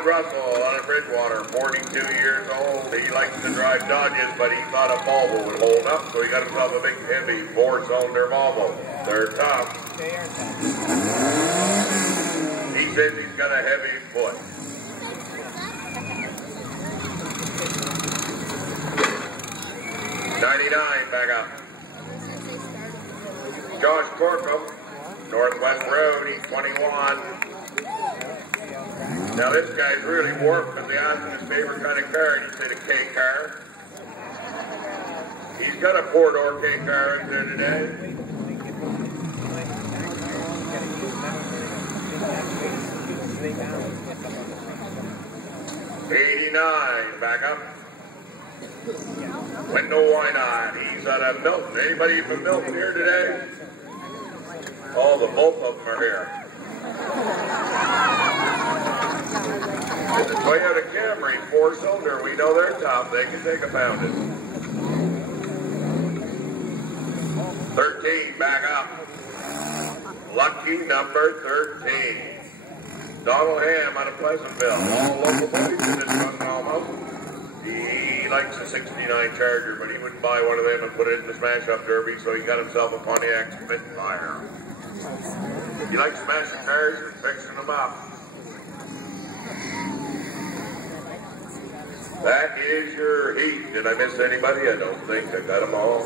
Todd Russell out of Bridgewater, 42 years old. He likes to drive Dodges, but he thought a Volvo would hold up, so he got himself a big, heavy 4-cylinder Volvo. They're tough. He says he's got a heavy foot. $99 back up. Josh Corkum, Northwest Road, he's 21. Now this guy's really warped because they asked him his favorite kind of car, and he said a K car. He's got a 4-door K car right there today. $89 back up. Window why not? He's out of Milton. Anybody from Milton here today? Oh, both of them are here. It's a Toyota Camry, 4-cylinder. We know they're tough. They can take a pounding. 13 back up. Lucky number 13. Donald Ham out of Pleasantville. All local boys in this run almost. He likes a 69 Charger, but he wouldn't buy one of them and put it in the smash-up derby, so he got himself a Pontiac Spitfire. He likes smashing cars and fixing them up. That is your heat. Did I miss anybody? I don't think I got them all.